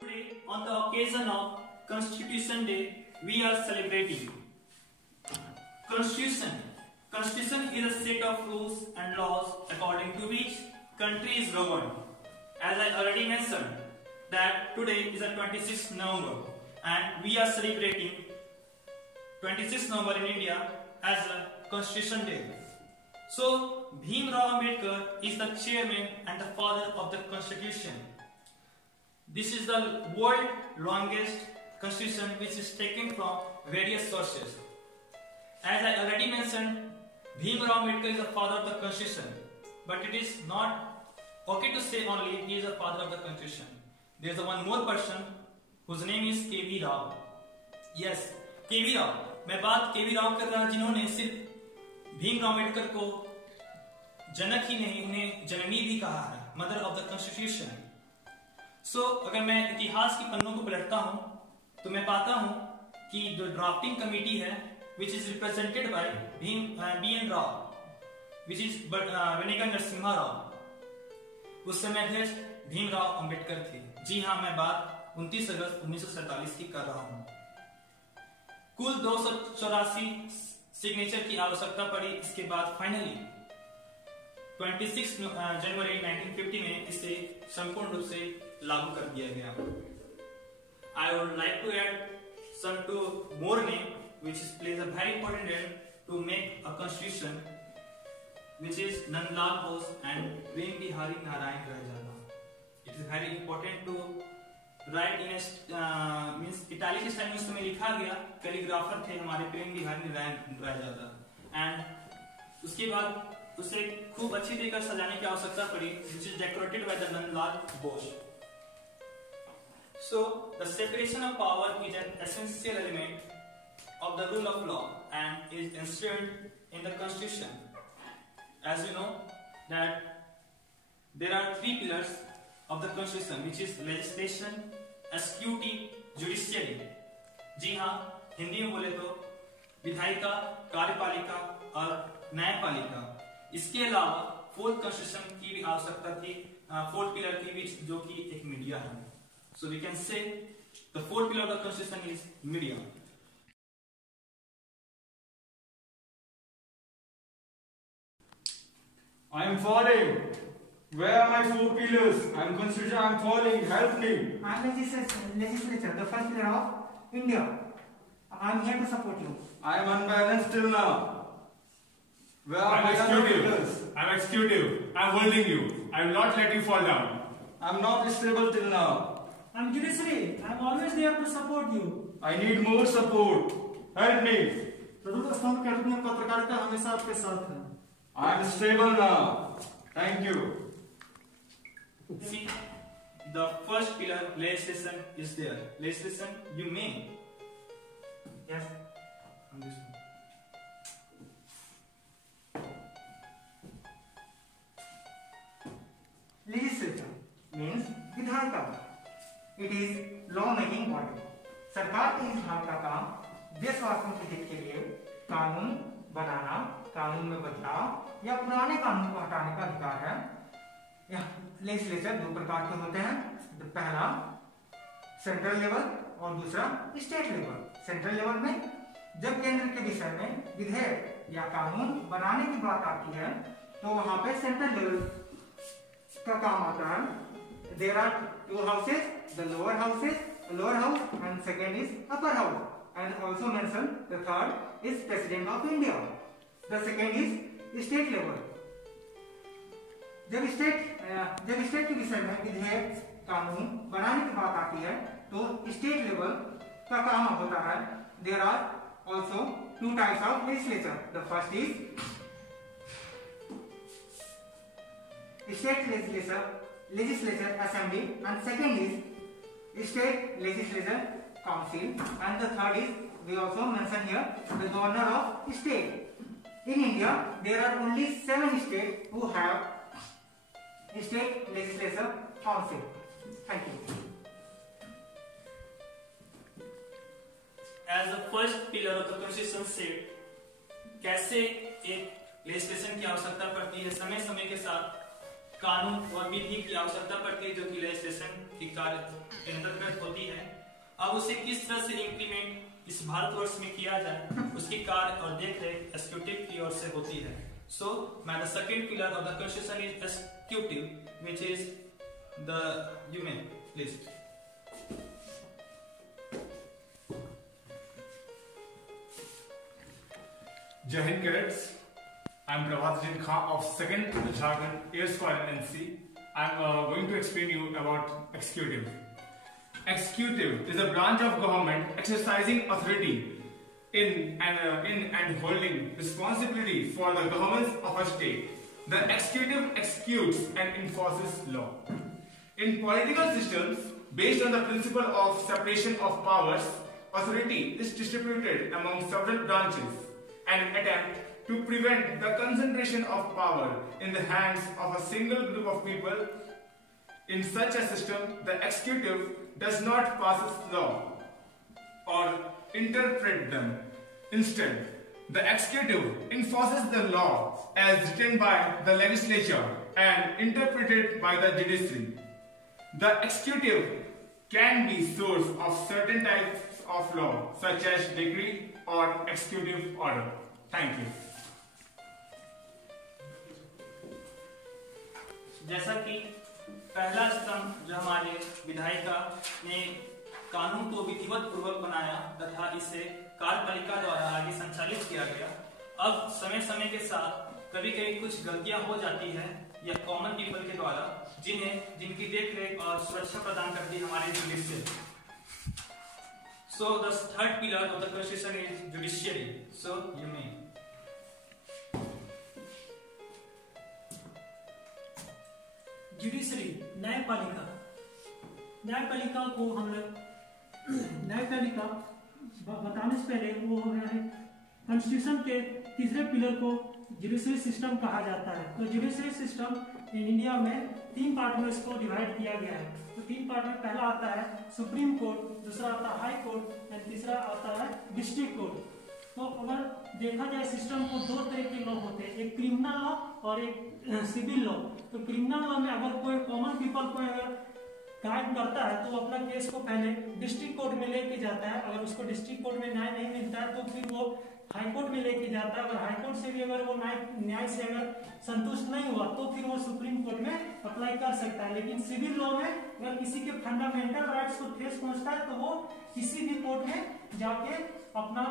Today, on the occasion of Constitution Day, we are celebrating Constitution. Constitution is a set of rules and laws according to which country is governed. As I already mentioned, that today is the 26th November and we are celebrating 26th November in India as a Constitution Day. So, Bhim Rao Ambedkar is the chairman and the father of the Constitution. This is the world longest constitution which is taken from various sources. As I already mentioned, Bhim Rao Ambedkar is the father of the constitution, but it is not okay to say only he is the father of the constitution. There is one more person whose name is K.V. Rao. Yes, K.V. Rao. मैं बात K.V. Rao कर रहा हूं जिन्होंने सिर्फ भीम राव अम्बेडकर को जनक ही नहीं उन्हें जननी भी कहा है, मदर ऑफ द कॉन्स्टिट्यूशन. सो अगर मैं इतिहास की पन्नों को पलटता हूं तो मैं पाता हूं कि जो ड्राफ्टिंग कमेटी है which is represented by B.N. Rao, which is Venegar Narasimha Rao, उस समय अध्यक्ष भीम राव अम्बेडकर थे. जी हाँ, मैं बात 29 अगस्त 1947 की कर रहा हूं. कुल 284 सिग्नेचर की आवश्यकता पड़ी. इसके बाद फाइनली 26 जनवरी 1950 में इसे संपूर्ण रूप से लागू कर दिया गया. I would like to add some two more names which plays a very important role to make a constitution, which is Nandlal Bose and Prem Bihari Narayan Rajala. It is very important to write in a means italic style में उसमें लिखा गया. Calligrapher थे हमारे प्रेम Bihari Narayan Raizada. And उसके बाद उसे खूब अच्छी तरीके से सजाने की आवश्यकता पड़ी, which is decorated by the Nandlal Bose. So the separation of power is an essential element of the rule of law and is installed in the constitution. As you know that there are three pillars of the constitution, which is legislation, executive, judiciary. जी हाँ, हिंदी में बोले तो विधायिका, कार्यपालिका और न्यायपालिका. इसके अलावा फोर्थ कॉन्स्टिट्यूशन की भी आवश्यकता थी, फोर्थ पिलर की भी, जो कि एक मीडिया है. So we can say the fourth pillar of the constitution is media. I am falling. Where are my four pillars? I am constitution. I am falling. Help me. I am legislature, the first pillar of India. I am here to support you. I am unbalanced till now. Where are my other pillars? I am executive. I am holding you. I will not let you fall down. I am not stable till now. I am judiciary. I am always there to support you. I need more support. Help me. जरूरत स्तंभ के रूप में पत्रकारिता हमेशा आपके साथ है. I am stable now. Thank you. See, the first pillar, legislation, is there. Legislation, you may. Yes. Legislature means विधायिका. It is law-making body. सरकार के इस भाग का काम देशवासियों के हित के लिए कानून बनाना, कानून में बदलाव या पुराने कानून को हटाने का अधिकार है. लेजिस्लेचर दो प्रकार के होते हैं. पहला सेंट्रल लेवल और दूसरा स्टेट लेवल. सेंट्रल लेवल में जब केंद्र के विषय में विधेयक या कानून बनाने की बात आती है तो वहां पे सेंट्रल लेवल का काम आता है. There are two houses, the lower house and second is upper house, and also mentioned the third is President of India. The second is state level. जब स्टेट के विषय में विधेयक कानून बनाने की बात आती है तो स्टेट लेवल का काम होता है. There are also two types of legislature. The first is state legislature assembly, and second is state legislature council, and the third is, we also mention here, the governor of state. In India there are only 7 states who have state legislature council. Thank you. As the first pillar of the constitution said, कैसे एक legislation की आवश्यकता पड़ती है. समय समय के साथ कानून और विधि की आवश्यकता पड़ती है जो कि लेजिस्लेशन की कार्य के अंतर्गत होती है। अब उसे किस तरह से इम्प्लीमेंट इस भारतवर्ष में किया जाए उसकी कार्य और देखरेख एग्जीक्यूटिव की ओर से होती है। So the second pillar of the constitution is executive which is the human list. Jai Hind cadets, I am Prabhat Kha of 2nd Jharkhand Air Squadron NC. I am going to explain you about executive. Executive is a branch of government exercising authority in and holding responsibility for the governance of a state. The executive executes and enforces law. In political systems, based on the principle of separation of powers, authority is distributed among several branches. An attempt to prevent the concentration of power in the hands of a single group of people. In such a system, the executive does not pass law or interpret them. Instead, the executive enforces the law as written by the legislature and interpreted by the judiciary. The executive can be source of certain types of law, such as decree or executive order. Thank you. जैसा कि पहला स्तंभ जो हमारे विधायिका ने कानून को विधिवत पूर्वक बनाया तथा इसे कार्यपालिका द्वारा आगे संचालित किया गया। अब समय समय के साथ कभी कभी कुछ गलतियां हो जाती है या कॉमन पीपल के द्वारा जिनकी देखरेख और सुरक्षा प्रदान करती है हमारे judiciary. So the third pillar of the constitution is judiciary. So you may. Judiciary न्यायपालिका। न्यायपालिका को हम लोग न्यायपालिका बताने से पहले वो है कॉन्स्टिट्यूशन के तीसरे पिलर को जुडिशरी सिस्टम कहा जाता है। तो जुडिशरी सिस्टम इन इंडिया में 3 पार्ट में इसको डिवाइड किया गया है। तो 3 पार्ट में पहला आता है सुप्रीम कोर्ट, दूसरा आता है हाई कोर्ट एंड तीसरा आता है डिस्ट्रिक्ट कोर्ट। तो अगर देखा जाए सिस्टम को 2 तरह के लॉ होते हैं, एक क्रिमिनल लॉ और एक सिविल लॉ। तो क्रिमिनल लॉ में अगर कोई कॉमन पीपल को अगर क्राइम करता है तो अपना केस को पहले डिस्ट्रिक्ट कोर्ट में लेके जाता है। अगर उसको डिस्ट्रिक्ट कोर्ट में न्याय नहीं मिलता है तो फिर वो हाई कोर्ट में लेके जाता है। अगर हाई कोर्ट से भी अगर वो न्याय से अगर संतुष्ट नहीं हुआ तो फिर वो सुप्रीम कोर्ट में अप्लाई कर सकता है। लेकिन सिविल लॉ में अगर किसी के फंडामेंटल राइट्स को ठेस पहुंचता है तो वो किसी भी कोर्ट में जाके अपना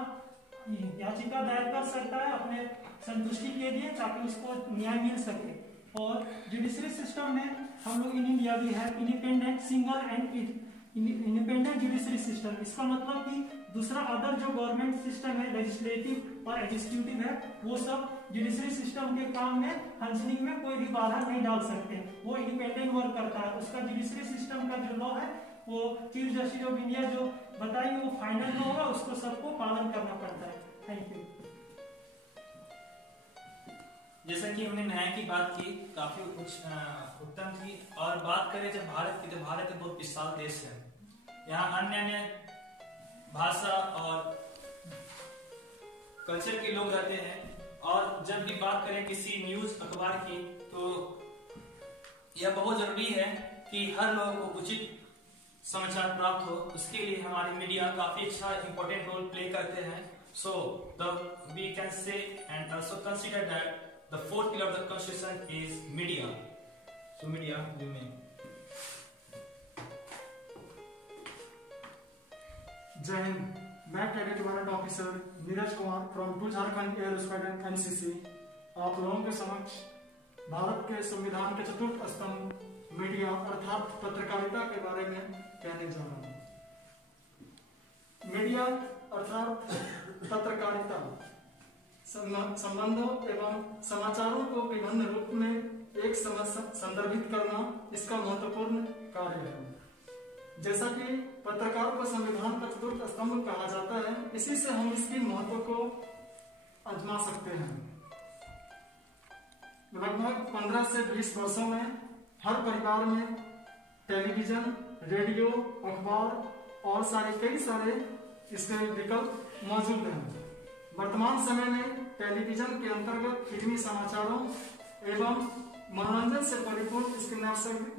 याचिका दायर कर सकता है अपने संतुष्टि के लिए, ताकि उसको न्याय मिल सके। और जुडिशरी सिस्टम में हम लोग इन इंडिया भी है independent single and independent judiciary system. इसका मतलब कि दूसरा अदर जो गवर्नमेंट सिस्टम है लेजिस्लेटिव और एग्जीक्यूटिव है वो सब जुडिशरी सिस्टम के काम में फंक्शनिंग में कोई भी बाधा नहीं डाल सकते। वो इंडिपेंडेंट वर्क करता है। उसका जुडिशरी सिस्टम का जो लॉ है वो चीफ जस्टिस ऑफ इंडिया जो बताइए वो फाइनल लॉ होगा, उसको सबको पालन करना पड़ता है। Thank you. जैसा कि हमने न्याय की बात की, काफी उत्तम थी। और बात करें जब भारत की, तो भारत एक बहुत विशाल देश है। यहाँ अन्य अन्य भाषा और कल्चर के लोग रहते हैं। और जब भी बात करें किसी न्यूज अखबार की तो यह बहुत जरूरी है कि हर लोगों को उचित समाचार प्राप्त हो। उसके लिए हमारी मीडिया काफी अच्छा इंपॉर्टेंट रोल प्ले करते हैं। So we can say and also consider that the fourth pillar of the constitution is media. So media, you may. जय हिंद। मैं cadet warrant officer Neeraj Kumar from 2 Jharkhand air squadron NCC आप लोगों के समक्ष भारत के संविधान के चतुर्थ स्तंभ मीडिया अर्थात पत्रकारिता के बारे में कहने जा रहा हूँ। मीडिया अर्थात पत्रकारिता संबंधों एवं समाचारों को विभिन्न रूप में एक संदर्भित करना इसका महत्वपूर्ण कार्य है। जैसा कि पत्रकार को संविधान का चतुर्थ स्तंभ कहा जाता है, इसी से हम इसकी महत्व को आजमा सकते हैं। लगभग 15 से 20 वर्षों में हर परिवार में टेलीविजन, रेडियो, अखबार और कई सारे इसके विकल्प मौजूद हैं। वर्तमान समय में टेलीविजन के अंतर्गत फिल्मी समाचारों एवं मनोरंजन से परिपूर्ण इसके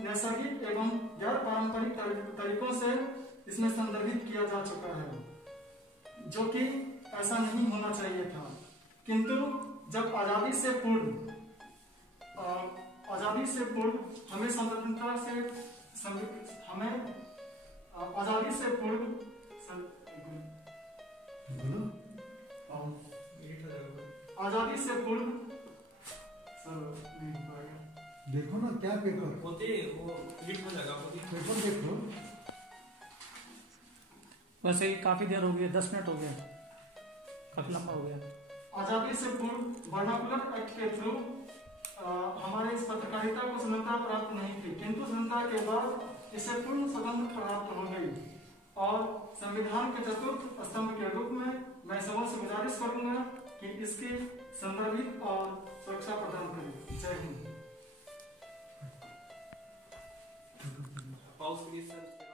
नैसर्गिक एवं गैर पारंपरिक तरीकों से इसमें संदर्भित किया जा चुका है, जो कि ऐसा नहीं होना चाहिए था। किंतु जब आजादी से पूर्व हमें स्वतंत्रता से हमें आजादी से पूर्व देखो ना क्या पेपर होते वो हिट हो जाएगा पेपर देखो। वैसे ही काफी देर हो गई, 10 मिनट हो गया, काफी लंबा हो गया। आजादी से पूर्व वर्नाकुलर एक्ट के थ्रू हमारे इस पत्रकारिता को स्वतंत्रता प्राप्त नहीं थी, किंतु स्वतंत्रता के बाद इसे पूर्ण स्वतंत्रता प्राप्त हो गई। और संविधान के चतुर्थ स्तंभ के रूप में मैं सबसे गुजारिश करूंगा कि इसकी संदर्भित और सुरक्षा प्रदान करें। जय हिंद। पाउस प्लीज सर।